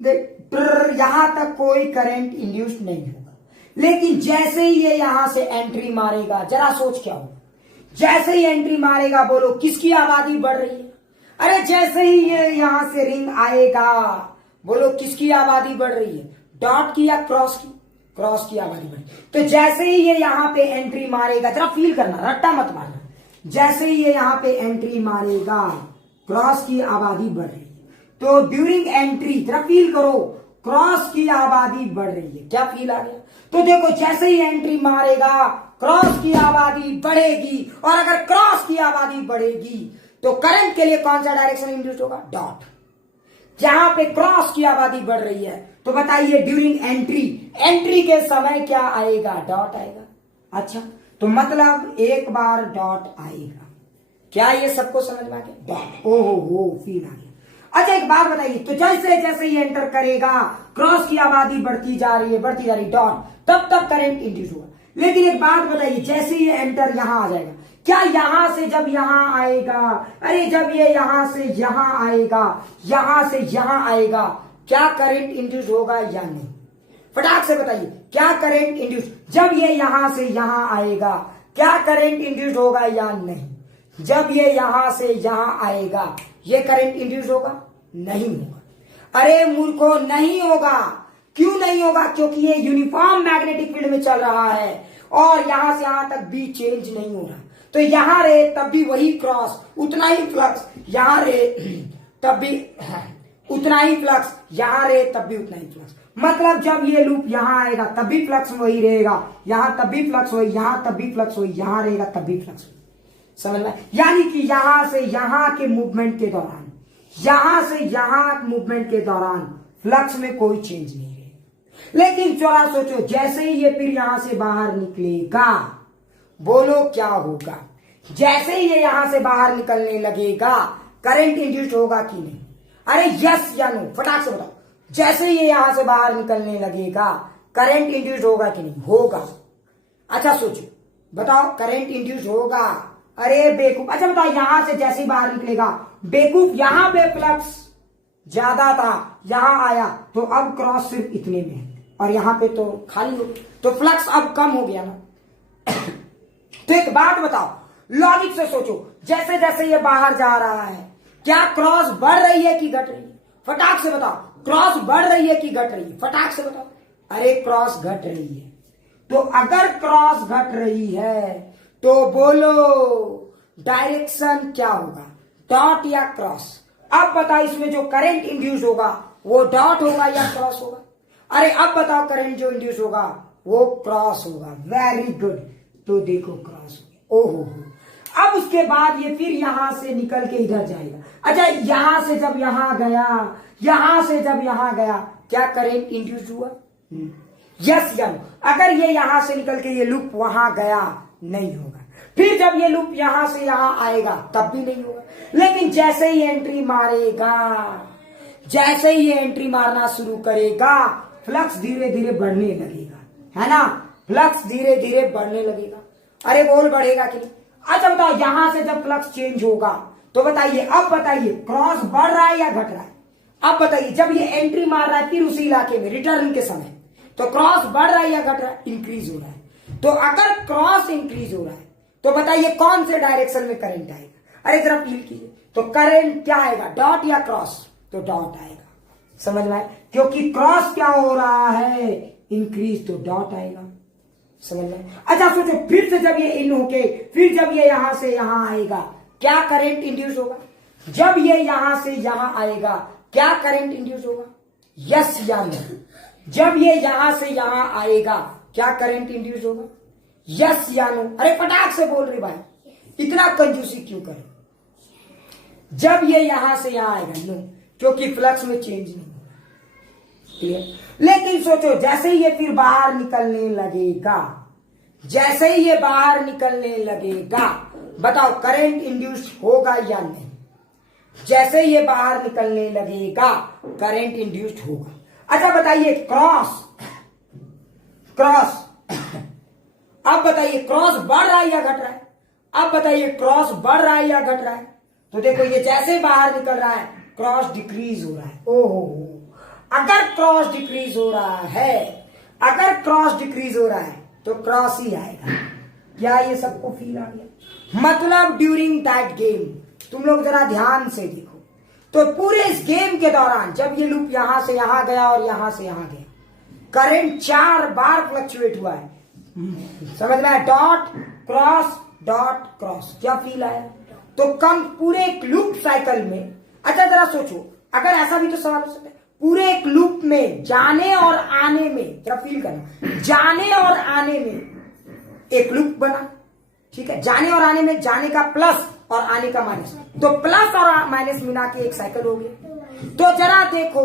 देख, यहां तक कोई करंट इंड्यूस नहीं होगा, लेकिन जैसे ही ये यहां से एंट्री मारेगा, जरा सोच क्या होगा, जैसे ही एंट्री मारेगा बोलो किसकी आबादी बढ़ रही है। अरे जैसे ही ये यहां से रिंग आएगा, बोलो किसकी आबादी बढ़ रही है, डॉट की या क्रॉस की, क्रॉस की आबादी बढ़। तो जैसे ही ये यहां पे एंट्री मारेगा, जरा फील करना, रट्टा मत मारना, जैसे ही ये यहां पे एंट्री मारेगा, क्रॉस की आबादी बढ़ रही है। तो ड्यूरिंग एंट्री, जरा फील करो, क्रॉस की आबादी बढ़ रही है। क्या फील आ गया? तो देखो जैसे ही एंट्री मारेगा क्रॉस की आबादी बढ़ेगी, और अगर क्रॉस की आबादी बढ़ेगी तो करंट के लिए कौन सा डायरेक्शन इंड्यूस होगा? डॉट। जहां पे क्रॉस की आबादी बढ़ रही है तो बताइए ड्यूरिंग एंट्री के समय क्या आएगा? डॉट आएगा। अच्छा, तो मतलब एक बार डॉट आएगा। क्या ये सबको समझ में आ गया? डॉट। ओहो हो, फील आ गया। अच्छा एक बात बताइए, तो जैसे जैसे ही एंटर करेगा क्रॉस की आबादी बढ़ती जा रही है डॉट, तब तक करंट इंड्यूस होगा। लेकिन एक बात बताइए, जैसे ही एंटर यहां आ जाएगा, क्या यहां से जब यहां आएगा, अरे जब ये यहां से यहां आएगा, यहां से यहां आएगा, क्या करंट इंड्यूस होगा या नहीं? फटाक से बताइए, क्या करंट इंड्यूस, जब ये यहां से यहां आएगा क्या करंट इंड्यूस होगा या नहीं? जब ये यहां से यहां आएगा ये करंट इंड्यूस होगा? नहीं होगा। अरे मूर्खों, नहीं होगा। क्यों नहीं होगा? क्योंकि ये यूनिफॉर्म मैग्नेटिक फील्ड में चल रहा है और यहां से यहां तक भी चेंज नहीं हो रहा। तो यहां रहे तब भी वही क्रॉस, उतना ही फ्लक्स, यहां रहे तब भी उतना ही फ्लक्स, यहां रहे तब भी उतना ही फ्लक्स। मतलब जब ये लूप यहां आएगा तब भी फ्लक्स वही रहेगा, यहां तब भी फ्लक्स वही, यहां तब भी फ्लक्स वही, यहां रहेगा तब भी फ्लक्स वही। समझ में? यानी कि यहां से यहां के मूवमेंट के दौरान, यहां से यहां मूवमेंट के दौरान फ्लक्स में कोई चेंज नहीं है। लेकिन जरा सोचो, जैसे ही ये फिर यहां से बाहर निकलेगा, बोलो क्या होगा? जैसे ही ये यहां से बाहर निकलने लगेगा करंट इंड्यूस होगा कि नहीं? अरे यस या नो, फटाक से बताओ। जैसे ही ये यहां से बाहर निकलने लगेगा करंट इंड्यूस होगा कि नहीं? होगा। अच्छा सोचो, बताओ करंट इंड्यूस होगा। अरे बेवकूफ, अच्छा बताओ, यहां से जैसे ही बाहर निकलेगा, बेवकूफ, यहां पे फ्लक्स ज्यादा था, यहां आया तो अब क्रॉस सिर्फ इतने में है और यहां पे तो खाली हो गया, तो फ्लक्स अब कम हो गया ना। तो एक बात बताओ, लॉजिक से सोचो, जैसे जैसे ये बाहर जा रहा है क्या क्रॉस बढ़ रही है कि घट रही है? फटाक से बताओ, क्रॉस बढ़ रही है कि घट रही है? फटाक से बताओ। अरे क्रॉस घट रही है। तो अगर क्रॉस घट रही है तो बोलो डायरेक्शन क्या होगा? डॉट या क्रॉस? अब बताओ, इसमें जो करंट इंड्यूस होगा वो डॉट होगा या क्रॉस होगा? अरे अब बताओ, करंट जो इंड्यूस होगा वो क्रॉस होगा। Very good. तो देखो क्रॉस हो गया। ओहो, अब उसके बाद ये फिर यहां से निकल के इधर जाएगा। अच्छा, यहां से जब यहां गया, यहां से जब यहां गया, क्या करंट इंड्यूस हुआ? यस या नो? अगर ये यहां से निकल के ये लूप वहां गया, नहीं होगा। फिर जब ये लूप यहां से यहां आएगा तब भी नहीं होगा। लेकिन जैसे ही एंट्री मारेगा, जैसे ही ये एंट्री मारना शुरू करेगा, फ्लक्स धीरे धीरे बढ़ने लगेगा, है ना? फ्लक्स धीरे धीरे बढ़ने लगेगा। अरे बोल, बढ़ेगा कि नहीं? अच्छा बताओ, यहां से जब फ्लक्स चेंज होगा तो बताइए, अब बताइए क्रॉस बढ़ रहा है या घट रहा है? अब बताइए, जब ये एंट्री मार रहा है फिर उसी इलाके में रिटर्न के समय, तो क्रॉस बढ़ रहा है या घट रहा है? इंक्रीज हो रहा है। तो अगर क्रॉस इंक्रीज हो रहा है तो बताइए कौन से डायरेक्शन में करंट आएगा? अरे जरा फील कीजिए, तो करंट क्या आएगा? डॉट या क्रॉस? तो डॉट आएगा। समझ में आए? क्योंकि क्रॉस क्या हो रहा है? इंक्रीज, तो डॉट आएगा। समझ में? अच्छा सोचो, फिर से जब ये इन होके फिर जब ये यहां से यहां आएगा, क्या करंट इंड्यूस होगा? जब ये यहां से यहां आएगा क्या करंट इंड्यूस होगा? यस या नो? जब ये यहां से यहां आएगा क्या करंट इंड्यूस होगा? यस या नो? अरे फटाक से बोल रहे भाई, इतना कंजूसी क्यों करें? जब ये यहां से यहां आएगा, नो, क्योंकि फ्लक्स में चेंज नहीं होगा। क्लियर? लेकिन सोचो, जैसे ही ये फिर बाहर निकलने लगेगा, जैसे ही ये बाहर निकलने लगेगा, बताओ करंट इंड्यूस होगा या नहीं? जैसे ही ये बाहर निकलने लगेगा करंट इंड्यूस्ड होगा। अच्छा बताइए, क्रॉस क्रॉस अब बताइए क्रॉस बढ़ रहा है या घट रहा है? अब बताइए क्रॉस बढ़ रहा है या घट रहा है? तो देखो, ये जैसे बाहर निकल रहा है क्रॉस डिक्रीज हो रहा है। ओहो, अगर क्रॉस डिक्रीज हो रहा है, अगर क्रॉस डिक्रीज हो रहा है तो क्रॉस ही आएगा। क्या ये सबको फील आ गया? मतलब ड्यूरिंग दैट गेम, तुम लोग जरा ध्यान से देखो, तो पूरे इस गेम के दौरान जब ये लूप यहां से यहां गया और यहां से यहां गया, करंट 4 बार फ्लक्चुएट हुआ है। समझ में आया? Dot cross dot cross. क्या फील आया? तो कम पूरे एक लूप साइकिल में, अच्छा जरा सोचो, अगर ऐसा भी तो सवाल हो सकता है, पूरे एक लूप में जाने और आने में, जरा फील करना, जाने और आने में एक लूप बना, ठीक है। जाने और आने में, जाने का प्लस और आने का माइनस, तो प्लस और माइनस मिला के एक साइकिल हो गया। तो जरा देखो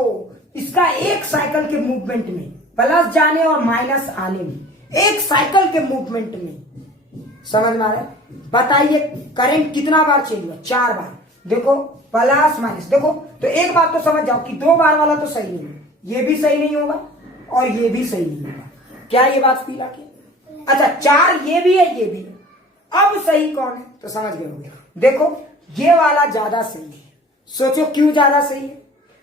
इसका एक साइकिल के मूवमेंट में, प्लस जाने और माइनस आने में, एक साइकिल के मूवमेंट में, समझ में आ रहा है? बताइए करंट कितना बार चेंज हुआ? 4 बार। देखो प्लस माइनस, देखो तो एक बात तो समझ जाओ कि 2 बार वाला तो सही नहीं है, ये भी सही नहीं होगा और ये भी सही नहीं होगा। क्या ये बात फील आती है? अच्छा 4 ये भी है, ये भी है, अब सही कौन है? तो समझ गए होंगे। देखो ये वाला ज्यादा सही है। सोचो क्यों ज्यादा सही है?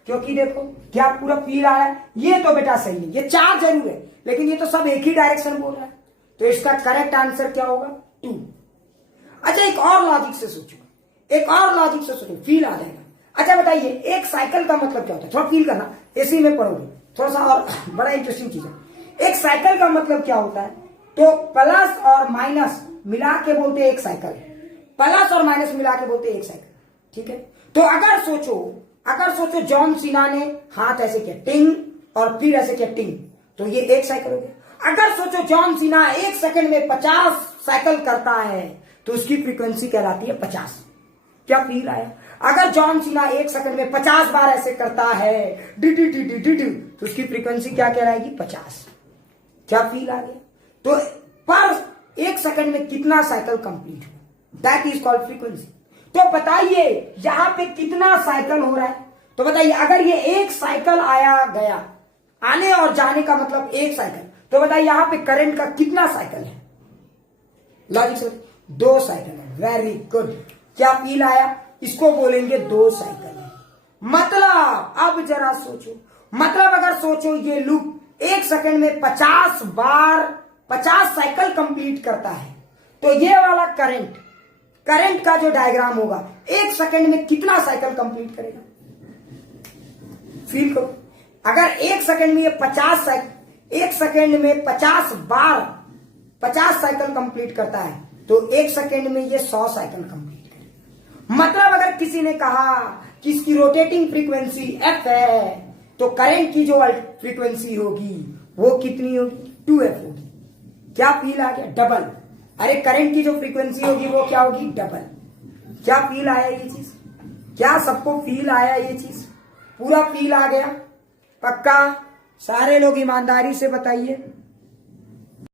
क्योंकि देखो क्या पूरा फील आ रहा है, ये तो बेटा सही नहीं, ये 4 जरूर है लेकिन ये तो सब एक ही डायरेक्शन बोल रहा है, तो इसका करेक्ट आंसर क्या होगा? 2। अच्छा एक और लॉजिक से सोचो, एक और लॉजिक से सोचो, फील आ जाएगा। अच्छा बताइए एक साइकिल का मतलब क्या होता है? थोड़ा फील करना, इसी में पढ़ोगे थोड़ा सा, और बड़ा इंटरेस्टिंग चीज है। एक साइकिल का मतलब क्या होता है? तो प्लस और माइनस मिला के बोलते हैं एक साइकिल, प्लस और माइनस मिला के बोलते हैं एक साइकिल, ठीक है। तो अगर सोचो जॉन सीना ने हाथ ऐसे किया टिंग और फिर ऐसे किया टिंग, तो ये एक साइकिल हो गया। अगर सोचो जॉन सीना 1 सेकंड में 50 साइकिल करता है तो उसकी फ्रीक्वेंसी कहलाती है 50। क्या फील आया? अगर जॉन सीना 1 सेकंड में 50 बार ऐसे करता है D D D D D D, तो उसकी फ्रीक्वेंसी क्या कहलाएगी? 50। क्या फील आ गया? तो पर 1 सेकंड में कितना साइकिल कंप्लीट हुआ, दैट इज कॉल्ड फ्रीक्वेंसी। तो बताइए यहां पे कितना साइकिल हो रहा है? तो बताइए अगर ये एक साइकिल आया गया, आने और जाने का मतलब एक साइकिल, तो बताइए यहां पे करंट का कितना साइकिल है? लॉजिक से 2 साइकिल है। Very good. क्या फील आया? इसको बोलेंगे 2 साइकिल है। मतलब अब जरा सोचो, मतलब अगर सोचो ये लूप 1 सेकंड में 50 बार 50 साइकिल कंप्लीट करता है, तो ये वाला करंट का जो डायग्राम होगा 1 सेकंड में कितना साइकिल कंप्लीट करेगा? फील करो। अगर 1 सेकंड में ये 1 सेकंड में 50 बार 50 साइकिल कंप्लीट करता है, तो 1 सेकंड में ये 100 साइकिल कंप्लीट करेगा। मतलब अगर किसी ने कहा कि इसकी रोटेटिंग फ्रीक्वेंसी f है, तो करंट की जो फ्रीक्वेंसी होगी वो कितनी होगी? 2f होगी। क्या फील आ गया? डबल। अरे करंट की जो फ्रीक्वेंसी होगी वो क्या होगी? डबल। क्या फील आया ये चीज? क्या सबको फील आया ये चीज? पूरा फील आ गया? पक्का? सारे लोग ईमानदारी से बताइए।